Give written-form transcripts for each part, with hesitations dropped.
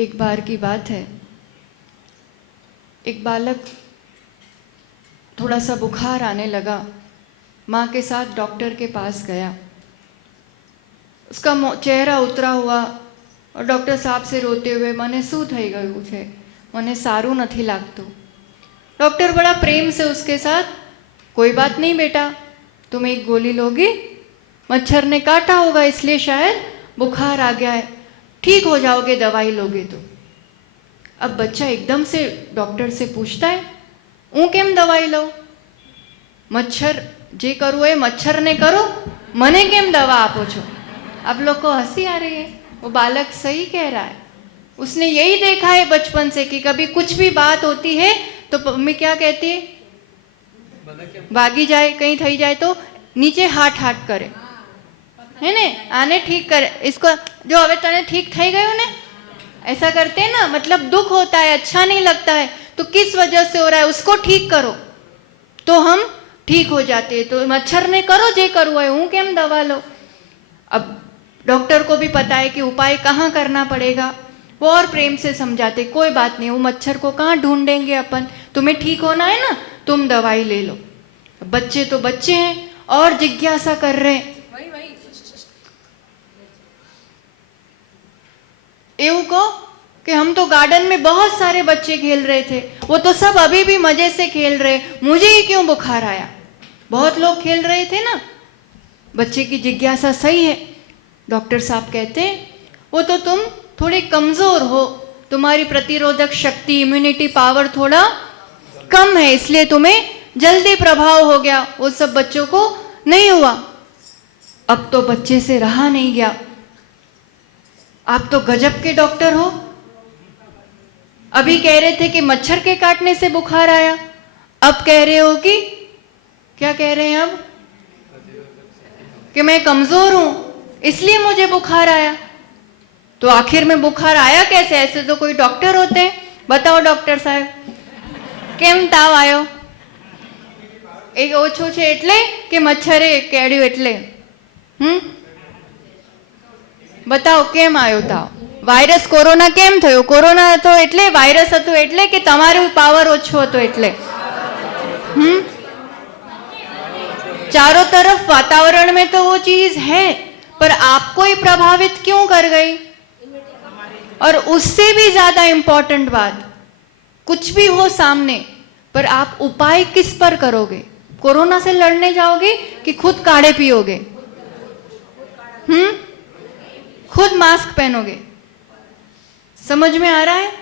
एक बार की बात है, एक बालक थोड़ा सा बुखार आने लगा, माँ के साथ डॉक्टर के पास गया। उसका चेहरा उतरा हुआ और डॉक्टर साहब से रोते हुए, મને શું થઈ ગયું છે, મને સારું નથી લાગતું। डॉक्टर बड़ा प्रेम से उसके साथ, कोई बात नहीं बेटा, तुम एक गोली लोगे, मच्छर ने काटा होगा इसलिए शायद बुखार आ गया है, ठीक हो जाओगे दवाई लोगे तो। अब बच्चा एकदम से डॉक्टर से पूछता है, હું કેમ દવાઈ લઉં? મચ્છર જે કરવું એ મચ્છરને કરો, મને કેમ દવા આપો છો? आप लोग को हंसी आ रही है, वो बालक सही कह रहा है। उसने यही देखा है बचपन से कि कभी कुछ भी बात होती है तो मम्मी क्या कहती है, भागी जाए, कहीं थई जाए तो नीचे हाथ हाथ करे, है ने, आने ठीक करे, इसको जो હવે तने ठीक થઈ ગયું ने, ऐसा करते हैं ना। मतलब दुख होता है, अच्छा नहीं लगता है, तो किस वजह से हो रहा है उसको ठीक करो तो हम ठीक हो जाते हैं। तो मच्छर ने करो जे करવું है, હું કેમ દવા લો? अब डॉक्टर को भी पता है कि उपाय कहाँ करना पड़ेगा, वो और प्रेम से समझाते, कोई बात नहीं, वो मच्छर को कहाँ ढूंढेंगे अपन, तुम्हें ठीक होना है ना, तुम दवाई ले लो। बच्चे तो बच्चे हैं और जिज्ञासा कर रहे हैं। એવું को कि हम तो गार्डन में बहुत सारे बच्चे खेल रहे थे, वो तो सब अभी भी मजे से खेल रहे, मुझे ही क्यों बुखार आया? बहुत लोग खेल रहे थे ना। बच्चे की जिज्ञासा सही है। डॉक्टर साहब कहते हैं, वो तो तुम थोड़े कमजोर हो, तुम्हारी प्रतिरोधक शक्ति, इम्यूनिटी पावर थोड़ा कम है, इसलिए तुम्हें जल्दी प्रभाव हो गया, वो सब बच्चों को नहीं हुआ। अब तो बच्चे से रहा नहीं गया, आप तो गजब के डॉक्टर हो। अभी कह रहे थे कि मच्छर के काटने से बुखार आया, अब कह रहे हो कि क्या कह रहे हैं अब, कि मैं कमजोर हूं इसलिए मुझे बुखार आया। तो आखिर में बुखार आया कैसे? ऐसे तो कोई डॉक्टर होते हैं, बताओ डॉक्टर साहब, केम ताव आयो? एक ओछो छे एटले के मच्छरे केड्યું एटले? बताओ केम आयो ताव? वायरस कोरोना केम थयो? कोरोना હતો એટલે, वायरस હતો એટલે, કે તમારો પાવર ઓછો હતો એટલે? चारों तरफ वातावरण में तो वो चीज है, पर आपको ही प्रभावित क्यों कर गई? और उससे भी ज्यादा इंपॉर्टेंट बात, कुछ भी हो सामने, पर आप उपाय किस पर करोगे? कोरोना से लड़ने जाओगे कि खुद काढ़े पियोगे? खुद मास्क पहनोगे? समझ में आ रहा है?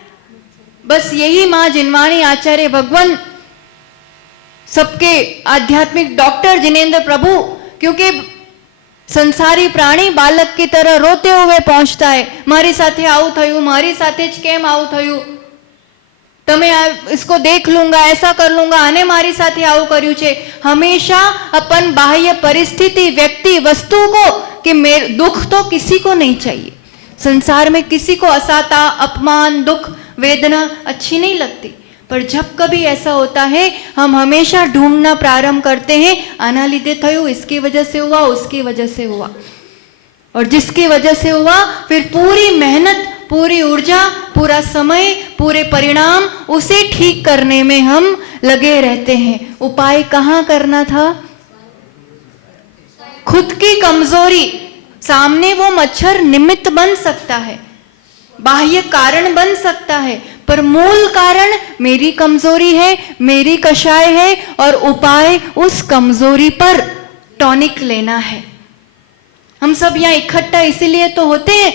बस यही मां जिनवाणी आचार्य भगवान, सबके आध्यात्मिक डॉक्टर जिनेंद्र प्रभु, क्योंकि संसारी प्राणी बालक की तरह रोते हुए पहुंचता है, मारी साथे आવું થયું, मारी साथे ज केम आવું થયું, तमे इसको देख लूंगा, ऐसा कर लूंगा, आने मारी साथे आવું कर्યું छे। हमेशा अपन बाह्य परिस्थिति, व्यक्ति, वस्तु को, कि मेरे दुख तो किसी को नहीं चाहिए, संसार में किसी को असाता, अपमान, दुख, वेदना अच्छी नहीं लगती, पर जब कभी ऐसा होता है हम हमेशा ढूंढना प्रारंभ करते हैं, आना लीधे थयो, इसकी वजह से हुआ, उसकी वजह से हुआ, और जिसकी वजह से हुआ फिर पूरी मेहनत, पूरी ऊर्जा, पूरा समय, पूरे परिणाम उसे ठीक करने में हम लगे रहते हैं। उपाय कहाँ करना था? खुद की कमजोरी, सामने वो मच्छर निमित्त बन सकता है, बाह्य कारण बन सकता है, पर मूल कारण मेरी कमजोरी है, मेरी कषाय है, और उपाय उस कमजोरी पर टॉनिक लेना है। हम सब यहाँ इकट्ठा इसीलिए तो होते हैं,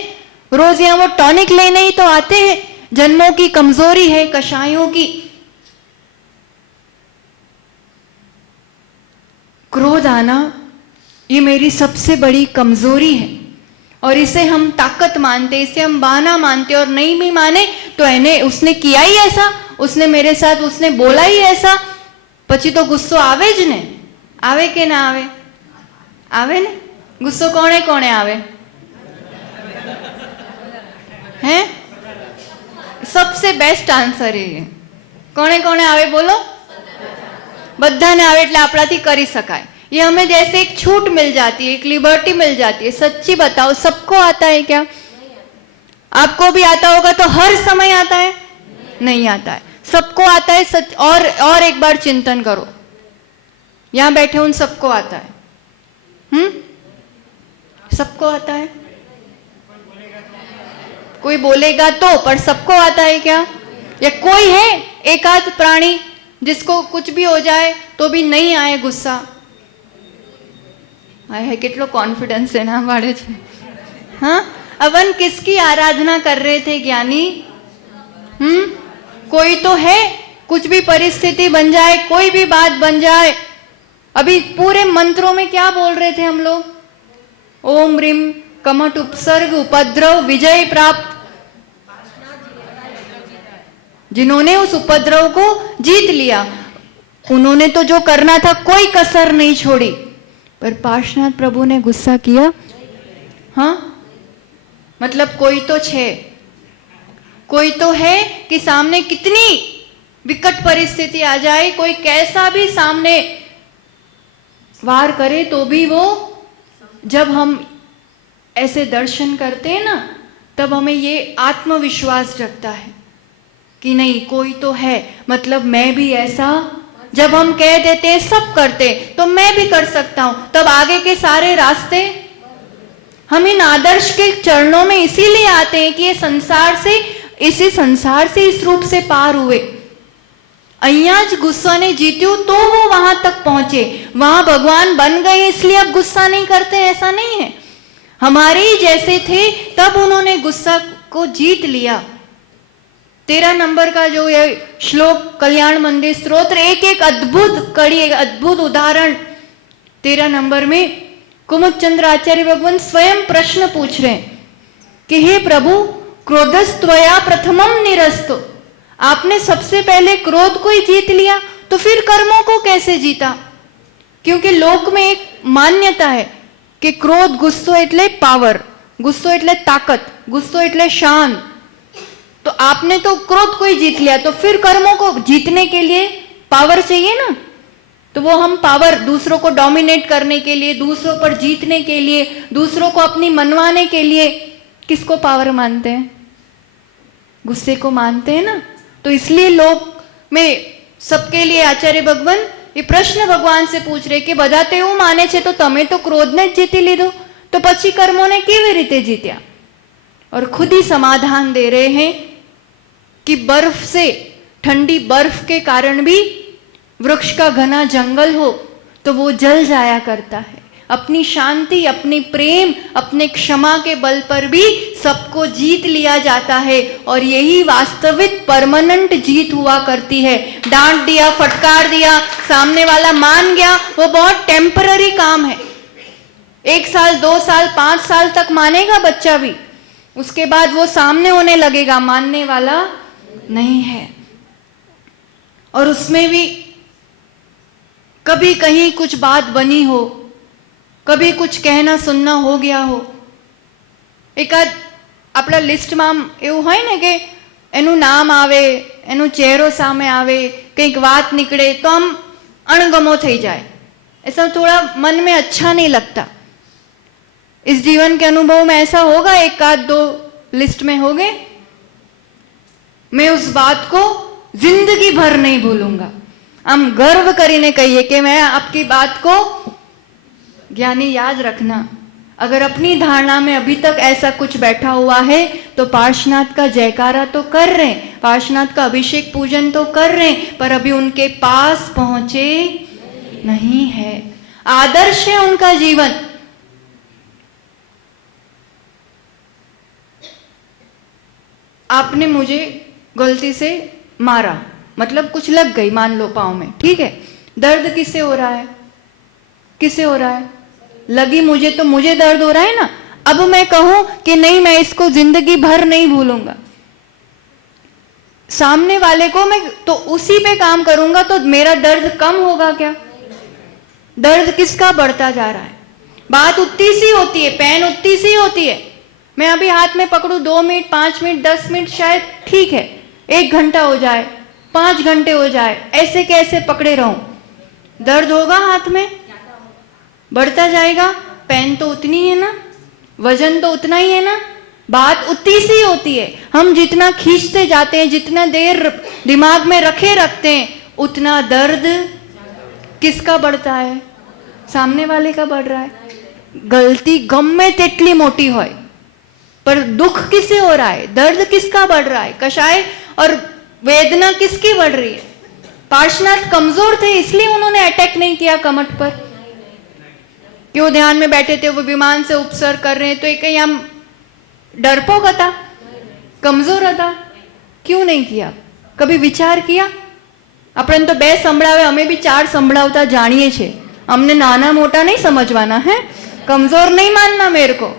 रोज यहाँ वो टॉनिक लेने ही तो आते हैं। जन्मों की कमजोरी है, कषायों की। क्रोध आना ये मेरी सबसे बड़ी कमजोरी है, और इसे हम ताकत मानते, इसे हम बहाना मानते, और नहीं भी माने तो एने उसने किया ही ऐसा, उसने मेरे साथ, उसने बोला ही ऐसा, પછી तो गुस्सो आवे ज ने, आवे के ना आवे? आवे ने। गुस्सो कोणे कोणे आवे? हैं? सबसे बेस्ट आंसर है कोणे कोणे आवे बोलो? बधाने आवे એટલે આપણાથી કરી શકાય। ये हमें जैसे एक छूट मिल जाती है, एक लिबर्टी मिल जाती है। सच्ची बताओ, सबको आता है क्या? आपको भी आता होगा तो हर समय आता है? नहीं आता है, सबको आता है। सच और एक बार चिंतन करो, यहां बैठे उन सबको आता है। सबको आता है। कोई बोलेगा तो, पर सबको आता है क्या? या कोई है एक आध प्राणी जिसको कुछ भी हो जाए तो भी नहीं आए गुस्सा? आए है, કેટલો कॉन्फिडेंस है ना वाड़े छे। हाँ, अपन किसकी आराधना कर रहे थे ज्ञानी? कोई तो है, कुछ भी परिस्थिति बन जाए, कोई भी बात बन जाए। अभी पूरे मंत्रों में क्या बोल रहे थे हम लोग? ओम ह्रीम कमट उपसर्ग उपद्रव विजय प्राप्त। जिन्होंने उस उपद्रव को जीत लिया, उन्होंने तो जो करना था कोई कसर नहीं छोड़ी। पर पार्श्वनाथ प्रभु ने गुस्सा किया? हाँ, मतलब कोई तो छे, कोई तो है कि सामने कितनी विकट परिस्थिति आ जाए, कोई कैसा भी सामने वार करे, तो भी वो, जब हम ऐसे दर्शन करते हैं ना, तब हमें ये आत्मविश्वास जगता है कि नहीं, कोई तो है। मतलब मैं भी ऐसा, जब हम कह देते हैं सब करते तो मैं भी कर सकता हूं, तब आगे के सारे रास्ते हम इन आदर्श के चरणों में इसीलिए आते हैं कि ये संसार से, इसी संसार से इस रूप से पार हुए। અહીંયા જ ગુસ્સાને જીત્યું तो वो वहां तक पहुंचे, वहां भगवान बन गए इसलिए अब गुस्सा नहीं करते, ऐसा नहीं है। हमारे ही जैसे थे तब उन्होंने गुस्सा को जीत लिया। 13 नंबर का जो ये श्लोक कल्याण मंदिर स्तोत्र, एक एक अद्भुत कड़ी, एक अद्भुत उदाहरण 13 नंबर में कुमुद चंद्र आचार्य भगवान स्वयं प्रश्न पूछ रहे हैं कि हे प्रभु, क्रोधस्त्वया प्रथमम निरस्तो, आपने सबसे पहले क्रोध को ही जीत लिया, तो फिर कर्मों को कैसे जीता? क्योंकि लोक में एक मान्यता है कि क्रोध, गुस्सो एटले पावर, गुस्सो एटले ताकत, गुस्सो एटले शान। तो आपने तो क्रोध को ही जीत लिया, तो फिर कर्मों को जीतने के लिए पावर चाहिए ना। तो वो हम पावर दूसरों को डोमिनेट करने के लिए, दूसरों पर जीतने के लिए, दूसरों को अपनी मनवाने के लिए किसको पावर मानते हैं? गुस्से को मानते हैं ना। तो इसलिए लोक में सबके लिए आचार्य भगवान ये प्रश्न भगवान से पूछ रहे कि બધા તો એવું માને છે, તો તમે તો ક્રોધને જ જીતી લીધો, તો પછી કર્મોને કેવી રીતે જીત્યા? और खुद ही समाधान दे रहे हैं कि बर्फ से, ठंडी बर्फ के कारण भी वृक्ष का घना जंगल हो तो वो जल जाया करता है। अपनी शांति, अपनी प्रेम, अपने क्षमा के बल पर भी सबको जीत लिया जाता है, और यही वास्तविक परमानेंट जीत हुआ करती है। डांट दिया, फटकार दिया, सामने वाला मान गया, वो बहुत टेम्पररी काम है। 1 साल, 2 साल, 5 साल तक मानेगा बच्चा भी, उसके बाद वो सामने होने लगेगा, मानने वाला नहीं है। और उसमें भी कभी कहीं कुछ बात बनी हो, कभी कुछ कहना सुनना हो गया हो, एकाद આપણા લિસ્ટમાં એવું હોય ને કે એનું નામ આવે, એનો ચહેરો સામે આવે, કંઈક વાત નીકળે તો આમ અણગમો થઈ જાય, ऐसा थोड़ा मन में अच्छा नहीं लगता। इस जीवन के अनुभव में ऐसा होगा, 1-2 लिस्ट में हो गए। मैं उस बात को जिंदगी भर नहीं भूलूंगा। हम गर्व करीने कहिए कि मैं आपकी बात को, ज्ञानी याद रखना, अगर अपनी धारणा में अभी तक ऐसा कुछ बैठा हुआ है तो पार्श्वनाथ का जयकारा तो कर रहे हैं, पार्श्वनाथ का अभिषेक पूजन तो कर रहे हैं, पर अभी उनके पास पहुंचे नहीं है। आदर्श है उनका जीवन। आपने मुझे गलती से मारा, मतलब कुछ लग गई मान लो पाँव में, ठीक है, दर्द किससे हो रहा है? किससे हो रहा है? लगी मुझे तो मुझे दर्द हो रहा है ना। अब मैं कहूं कि नहीं, मैं इसको जिंदगी भर नहीं भूलूंगा, सामने वाले को मैं तो उसी पे काम करूंगा, तो मेरा दर्द कम होगा क्या? दर्द किसका बढ़ता जा रहा है? बात उतनी सी होती है, पेन उतनी सी होती है। मैं अभी हाथ में पकड़ू 2 मिनट, 5 मिनट, 10 मिनट शायद ठीक है, 1 घंटा हो जाए, 5 घंटे हो जाए, ऐसे कैसे पकड़े रहूं? दर्द होगा हाथ में, बढ़ता जाएगा। पेन तो उतनी है ना, वजन तो उतना ही है ना। बात उतनी सी होती है, हम जितना खींचते जाते हैं, जितना देर दिमाग में रखते हैं, उतना दर्द किसका बढ़ता है? सामने वाले का बढ़ रहा है। गलती गम्मे तेटली मोटी होय, पर दुख किसे हो रहा है? दर्द किसका बढ़ रहा है? कषाय और वेदना किसकी बढ़ रही है? पार्श्वनाथ कमजोर थे, इसलिए उन्होंने अटैक नहीं किया कमठ पर। क्यों ध्यान में बैठे थे, वो विमान से उपसर्ग कर रहे हैं, तो एक हम डरपोक था, कमजोर था, क्यों नहीं किया? कभी विचार किया? अपन तो 2 संभळावे, हमें भी 4 संभळावता जानिए छे, हमने नाना मोटा नहीं समझवाना है, कमजोर नहीं मानना मेरे को।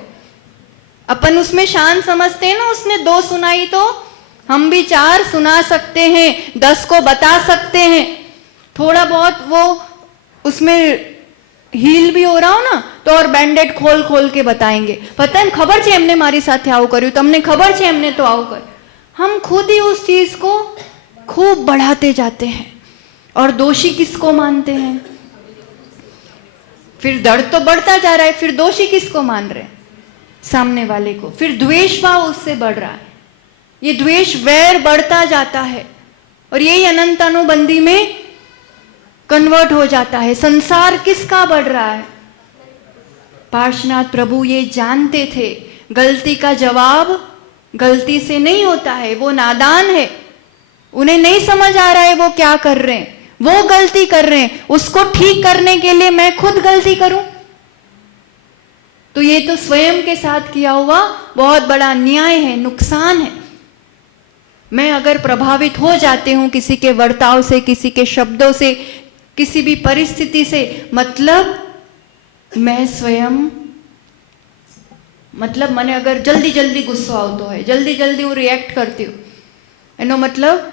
अपन उसमें शान समझते हैं ना, उसने 2 सुनाई तो हम भी 4 सुना सकते हैं, 10 को बता सकते हैं। थोड़ा बहुत वो उसमें हील भी हो रहा हो ना, तो और बैंडेड खोल खोल के बताएंगे, पता है खबर छे एमने मारी साथे आવું કર્યું, તમને खबर छे एमने तो आવું कर। हम खुद ही उस चीज को खूब बढ़ाते जाते हैं और दोषी किसको मानते हैं? फिर दर्द तो बढ़ता जा रहा है, फिर दोषी किसको मान रहे हैं? सामने वाले को। फिर द्वेष भाव उससे बढ़ रहा है, ये द्वेष वैर बढ़ता जाता है और यही अनंत अनुबंधी में कन्वर्ट हो जाता है। संसार किसका बढ़ रहा है? पार्श्वनाथ प्रभु ये जानते थे, गलती का जवाब गलती से नहीं होता है, वो नादान है, उन्हें नहीं समझ आ रहा है वो क्या कर रहे हैं, वो गलती कर रहे हैं, उसको ठीक करने के लिए मैं खुद गलती करूं, तो ये तो स्वयं के साथ किया हुआ बहुत बड़ा अन्याय है, नुकसान है। मैं अगर प्रभावित हो जाती हूं किसी के वर्ताव से, किसी के शब्दों से, किसी भी परिस्थिति से, मतलब मैं स्वयं, मतलब मैंने अगर जल्दी जल्दी गुस्सा आवतो है, जल्दी जल्दी हूँ रिएक्ट करती हूँ, एनो मतलब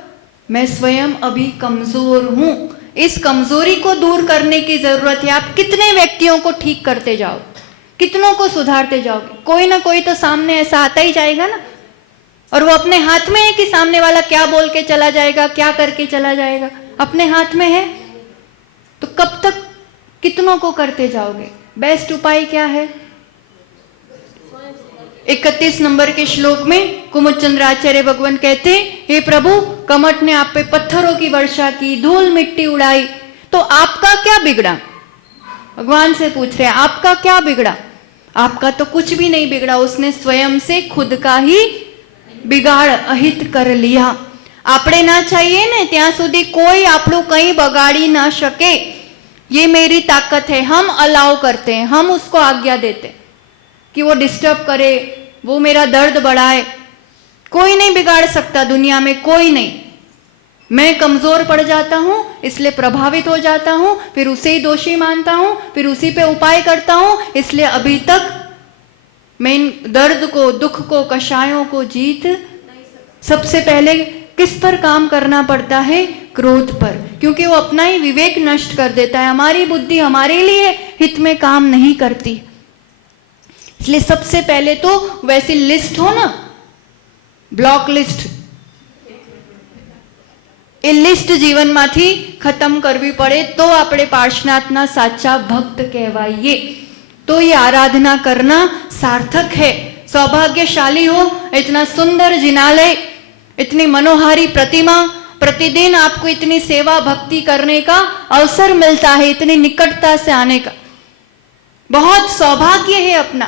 मैं स्वयं अभी कमजोर हूं। इस कमजोरी को दूर करने की जरूरत है। आप कितने व्यक्तियों को ठीक करते जाओ, कितनों को सुधारते जाओगे, कोई ना कोई तो सामने ऐसा आता ही जाएगा ना, और वो अपने हाथ में है कि सामने वाला क्या बोल के चला जाएगा, क्या करके चला जाएगा, अपने हाथ में है। तो कब तक कितनों को करते जाओगे? बेस्ट उपाय क्या है? 31 नंबर के श्लोक में कुमुदचंद्र आचार्य भगवान कहते हैं, हे प्रभु, कमठ ने आप पे पत्थरों की वर्षा की, धूल मिट्टी उड़ाई, तो आपका क्या बिगड़ा? भगवान से पूछ रहे हैं, आपका क्या बिगड़ा? आपका तो कुछ भी नहीं बिगड़ा, उसने स्वयं से खुद का ही बिगाड़ अहित कर लिया। આપણે ના चाहिए ने ત્યાં સુધી कोई આપણું કંઈ બગાડી ना શકે, ये मेरी ताकत है, हम अलाउ करते हैं, हम उसको आज्ञा देते हैं कि वो डिस्टर्ब करे, वो मेरा दर्द बढ़ाए। कोई नहीं बिगाड़ सकता दुनिया में, कोई नहीं। मैं कमजोर पड़ जाता हूं, इसलिए प्रभावित हो जाता हूं, फिर उसे ही दोषी मानता हूं, फिर उसी पे उपाय करता हूं, इसलिए अभी तक मैं इन दर्द को, दुख को, कषायों को जीत सबसे पहले किस पर काम करना पड़ता है? क्रोध पर, क्योंकि वो अपना ही विवेक नष्ट कर देता है। हमारी बुद्धि हमारे लिए हित में काम नहीं करती, इसलिए सबसे पहले तो वैसी लिस्ट हो ना, ब्लॉक लिस्ट, એ લિસ્ટ જીવનમાંથી ખતમ કરવી પડે તો આપણે પાર્શ્વનાથના સાચા ભક્ત કહેવાઈએ, तो ये आराधना करना सार्थक है। सौभाग्यशाली हो, इतना सुंदर जिनालय, इतनी मनोहारी प्रतिमा, प्रतिदिन आपको इतनी सेवा भक्ति करने का अवसर मिलता है, इतनी निकटता से आने का बहुत सौभाग्य है अपना।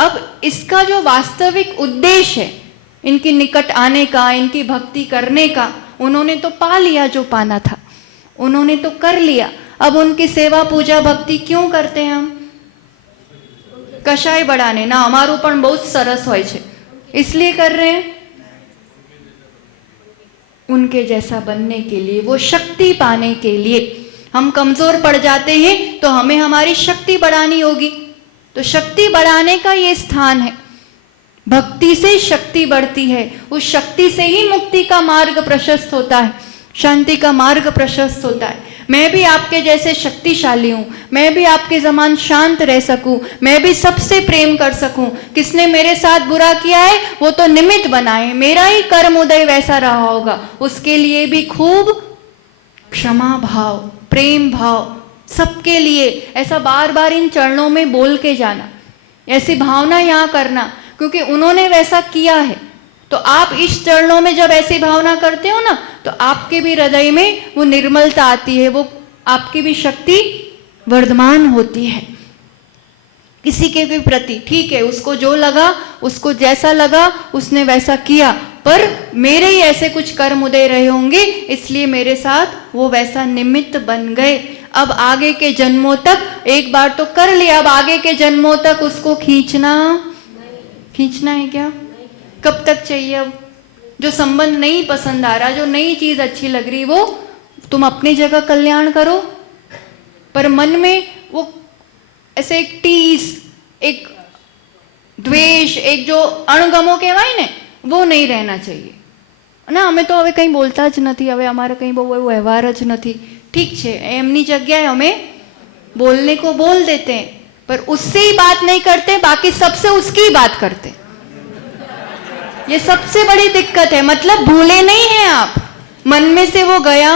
अब इसका जो वास्तविक उद्देश्य है, इनकी निकट आने का, इनकी भक्ति करने का, उन्होंने तो पा लिया जो पाना था, उन्होंने तो कर लिया। अब उनकी सेवा पूजा भक्ति क्यों करते हैं हम? कशाय बढ़ाने ना, हमारू पण बहुत सरस होय छे इसलिए कर रहे हैं, उनके जैसा बनने के लिए, वो शक्ति पाने के लिए। हम कमजोर पड़ जाते हैं तो हमें हमारी शक्ति बढ़ानी होगी, तो शक्ति बढ़ाने का ये स्थान है। भक्ति से शक्ति बढ़ती है, उस शक्ति से ही मुक्ति का मार्ग प्रशस्त होता है, शांति का मार्ग प्रशस्त होता है। मैं भी आपके जैसे शक्तिशाली हूं, मैं भी आपके समान शांत रह सकूं, मैं भी सबसे प्रेम कर सकूं। किसने मेरे साथ बुरा किया है वो तो निमित्त बनाए, मेरा ही कर्म उदय वैसा रहा होगा, उसके लिए भी खूब क्षमा भाव, प्रेम भाव, सबके लिए ऐसा बार बार इन चरणों में बोल के जाना, ऐसी भावना यहाँ करना। क्योंकि उन्होंने वैसा किया है। तो आप इस चरणों में जब ऐसी भावना करते हो ना, तो आपके भी हृदय में वो निर्मलता आती है, वो आपकी भी शक्ति वर्धमान होती है किसी के भी प्रति। ठीक है, उसको जो लगा, उसको जैसा लगा, उसने वैसा किया, पर मेरे ही ऐसे कुछ कर्म उदय रहे होंगे, इसलिए मेरे साथ वो वैसा निमित्त बन गए। अब आगे के जन्मों तक एक बार तो कर लिया, अब आगे के जन्मों तक उसको खींचना है क्या? कब तक चाहिए? अब जो संबंध नहीं पसंद आ रहा, जो नई चीज अच्छी लग रही, वो तुम अपनी जगह कल्याण करो, पर मन में वो ऐसे एक टीस, एक द्वेष, एक जो अणगमो कहवाय ने, वो नहीं रहना चाहिए ना। हमें तो હવે કંઈ બોલતા જ નથી, હવે અમારે કંઈ બહુ વ્યવહાર જ નથી। ठीक છે, એમની જગ્યાએ અમે बोलने को बोल देते हैं, पर उससे ही बात नहीं करते, बाकी सबसे उसकी ही बात करते। ये सबसे बड़ी दिक्कत है। मतलब भूले नहीं हैं आप, मन में से वो गया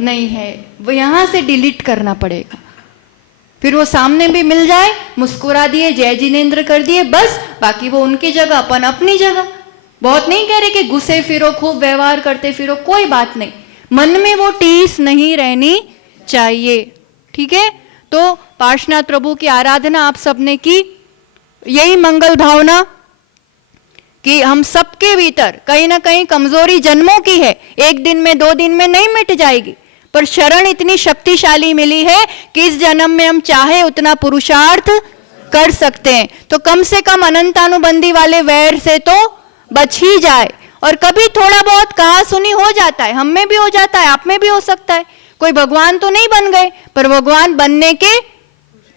नहीं है, वो यहां से डिलीट करना पड़ेगा। फिर वो सामने भी मिल जाए, मुस्कुरा दिए, जय जिनेन्द्र कर दिए, बस। बाकी वो उनकी जगह, अपन अपनी जगह। बहुत नहीं कह रहे कि घुसे फिरो, खूब व्यवहार करते फिरो, कोई बात नहीं, मन में वो टीस नहीं रहनी चाहिए। ठीक है, तो पार्श्वनाथ प्रभु की आराधना आप सबने की, यही मंगल भावना कि हम सबके भीतर कहीं ना कहीं कमजोरी जन्मों की है, एक दिन में 2 दिन में नहीं मिट जाएगी, पर शरण इतनी शक्तिशाली मिली है कि इस जन्म में हम चाहे उतना पुरुषार्थ कर सकते हैं। तो कम से कम अनंतानुबंधी वाले वैर से तो बच ही जाए। और कभी थोड़ा बहुत कहा सुनी हो जाता है, हम में भी हो जाता है, आप में भी हो सकता है। कोई भगवान तो नहीं बन गए, पर भगवान बनने के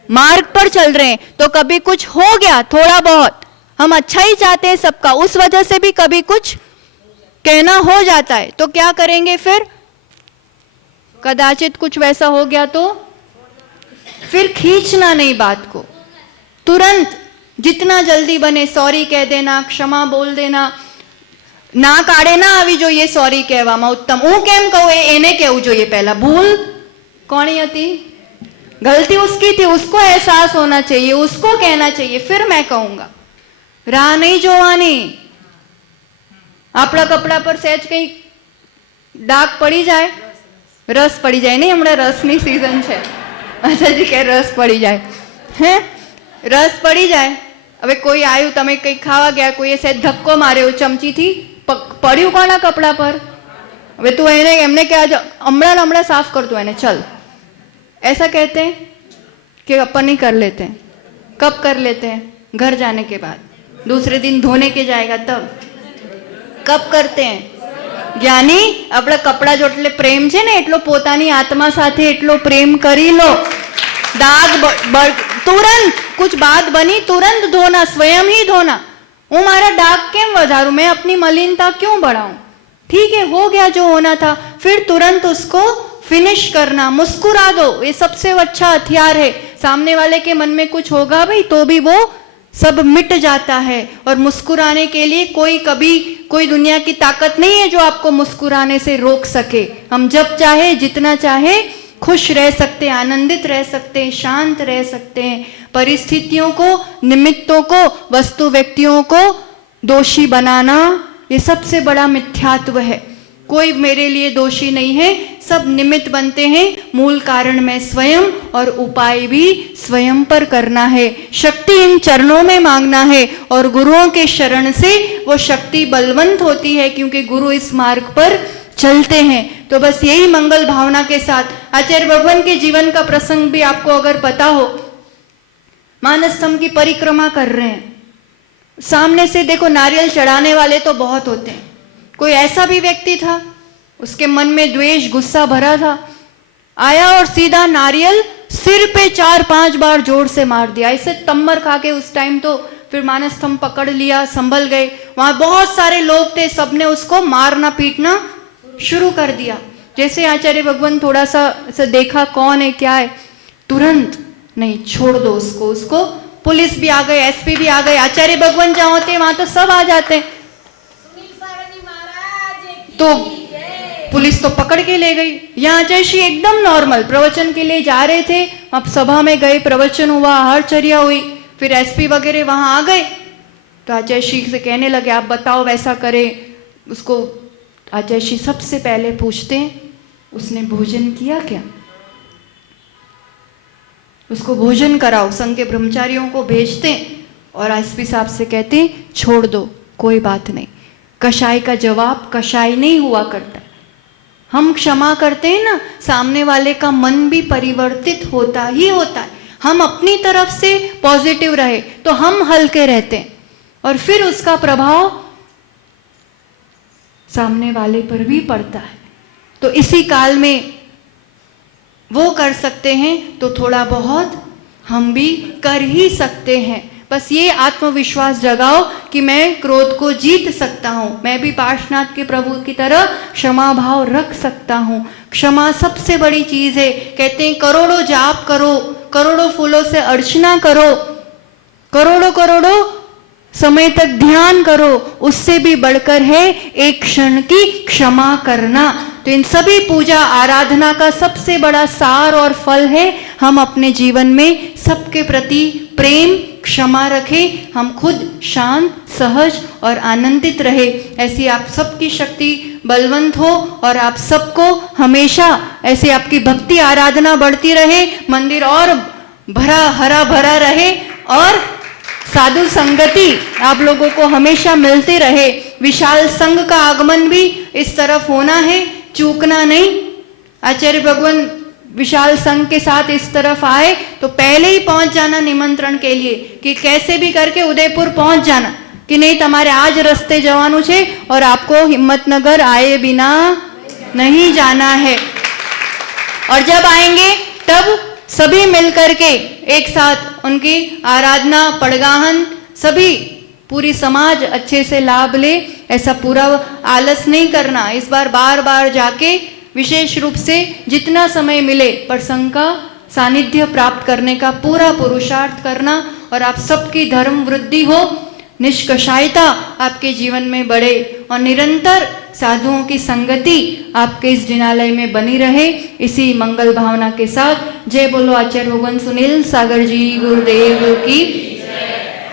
मार्ग पर चल रहे हैं, तो कभी कुछ हो गया थोड़ा बहुत, हम अच्छा ही चाहते हैं सबका, उस वजह से भी कभी कुछ कहना हो जाता है, तो क्या करेंगे फिर? कदाचित कुछ वैसा हो गया तो फिर खींचना नहीं बात को, तुरंत जितना जल्दी बने सॉरी कह देना, क्षमा बोल देना। ना काढ़े ना आवी જોઈએ सॉरी કહેવામાં उत्तम। હું કેમ કહું, એને કહેવું જોઈએ પહેલા। ભૂલ કોની હતી? गलती उसकी थी, उसको एहसास होना चाहिए, उसको कहना चाहिए, फिर मैं कहूंगा। राह नहीं જોવાની। આપણા કપડા પર સહેજ કઈ ડાઘ પડી જાય, રસ પડી જાય, નહીં હમણાં રસની સીઝન છે, માતાજી કે રસ પડી જાય, હે રસ પડી જાય। હવે કોઈ આવ્યું, તમે કંઈ ખાવા ગયા, કોઈએ સહેજ ધક્કો માર્યો ચમચીથી, પડ્યું કોના કપડા પર, હવે તું એને એમને કે હમણાં સાફ કરતું એને, चल। ऐसा कहते हैं कि अपन ही कर लेते हैं। कब कर लेते हैं? घर जाने के बाद, दूसरे दिन धोने के जाएगा तब। कब करते हैं? જ્ઞાની આપણા કપડા જો એટલે પ્રેમ છે ને, એટલો પોતાની આત્મા સાથે એટલો પ્રેમ કરી લો। दाग तुरंत कुछ बात बनी, तुरंत धोना, स्वयं ही धोना। હું મારા दाग કેમ વધારું, मैं अपनी मलिनता क्यों बढ़ाऊं? ठीक है, हो गया जो होना था, फिर तुरंत उसको फिनिश करना। मुस्कुरा दो, ये सबसे अच्छा हथियार है। सामने वाले के मन में कुछ होगा भाई, तो भी वो सब मिट जाता है। और मुस्कुराने के लिए कोई कभी कोई दुनिया की ताकत नहीं है जो आपको मुस्कुराने से रोक सके। हम जब चाहे जितना चाहे खुश रह सकते हैं, आनंदित रह सकते हैं, शांत रह सकते हैं। परिस्थितियों को, निमित्तों को, वस्तु व्यक्तियों को दोषी बनाना, ये सबसे बड़ा मिथ्यात्व है। कोई मेरे लिए दोषी नहीं है, सब निमित्त बनते हैं। मूल कारण मैं स्वयं, और उपाय भी स्वयं पर करना है। शक्ति इन चरणों में मांगना है, और गुरुओं के शरण से वो शक्ति बलवंत होती है, क्योंकि गुरु इस मार्ग पर चलते हैं। तो बस यही मंगल भावना के साथ आचार्य भगवान के जीवन का प्रसंग भी आपको अगर पता हो, मानस स्तंभ की परिक्रमा कर रहे हैं, सामने से देखो नारियल चढ़ाने वाले तो बहुत होते हैं। कोई ऐसा भी व्यक्ति था, उसके मन में द्वेष गुस्सा भरा था, आया और सीधा नारियल सिर पे 4-5 बार जोर से मार दिया, ऐसे तम्मर खा के। उस टाइम तो फिर मानस स्तंभ पकड़ लिया, संभल गए। वहां बहुत सारे लोग थे, सबने उसको मारना पीटना शुरू कर दिया। जैसे आचार्य भगवान थोड़ा सा देखा कौन है क्या है, तुरंत नहीं, छोड़ दो उसको। उसको पुलिस भी आ गए, एसपी भी आ गए। आचार्य भगवान जहाँ होते हैं वहां तो सब आ जाते हैं, तो पुलिस तो पकड़ के ले गई। यहाँ आचार्य श्री एकदम नॉर्मल प्रवचन के लिए जा रहे थे, अब सभा में गए, प्रवचन हुआ, हरचर्या हुई, फिर एसपी वगैरह वहां आ गए। तो आचार्य श्री से कहने लगे आप बताओ वैसा करें। उसको आचार्य श्री सबसे पहले पूछते हैं उसने भोजन किया क्या, उसको भोजन कराओ। संघ के ब्रह्मचारियों को भेजते हैं और एसपी साहब से कहते हैं छोड़ दो कोई बात नहीं। कषाय का जवाब कषाय नहीं हुआ करता। हम क्षमा करते हैं ना, सामने वाले का मन भी परिवर्तित होता ही होता है। हम अपनी तरफ से पॉजिटिव रहे तो हम हल्के रहते हैं और फिर उसका प्रभाव सामने वाले पर भी पड़ता है। तो इसी काल में वो कर सकते हैं तो थोड़ा बहुत हम भी कर ही सकते हैं। बस ये आत्मविश्वास जगाओ कि मैं क्रोध को जीत सकता हूँ, मैं भी पार्श्वनाथ के प्रभु की तरह क्षमा भाव रख सकता हूँ। क्षमा सबसे बड़ी चीज है। कहते हैं करोड़ों जाप करो, करोड़ों फूलों से अर्चना करो, करोड़ों करोड़ों समय तक ध्यान करो, उससे भी बढ़कर है एक क्षण की क्षमा करना। तो इन सभी पूजा आराधना का सबसे बड़ा सार और फल है हम अपने जीवन में सबके प्रति प्रेम क्षमा रखें, हम खुद शांत सहज और आनंदित रहे। ऐसी आप सबकी शक्ति बलवंत हो और आप सबको हमेशा ऐसे आपकी भक्ति आराधना बढ़ती रहे, मंदिर और भरा हरा भरा रहे और साधु संगति आप लोगों को हमेशा मिलती रहे। विशाल संघ का आगमन भी इस तरफ होना है, चूकना नहीं। आचार्य भगवान विशाल संघ के साथ इस तरफ आए तो पहले ही पहुंच जाना निमंत्रण के लिए कि कैसे भी करके उदयपुर पहुंच जाना कि नहीं तुम्हारे आज रस्ते जवानु छे और आपको हिम्मतनगर आए बिना नहीं जाना है। और जब आएंगे तब सभी मिलकर के एक साथ उनकी आराधना पड़गाहन सभी पूरी समाज अच्छे से लाभ ले। ऐसा पूरा आलस नहीं करना, इस बार बार बार जाके विशेष रूप से जितना समय मिले प्रसंग का सानिध्य प्राप्त करने का पूरा पुरुषार्थ करना और आप सबकी धर्म वृद्धि हो, निष्कषायता आपके जीवन में बढ़े और निरंतर साधुओं की संगति आपके इस जिनालय में बनी रहे। इसी मंगल भावना के साथ जय बोलो आचार्य भगवान सुनील सागर जी गुरुदेव की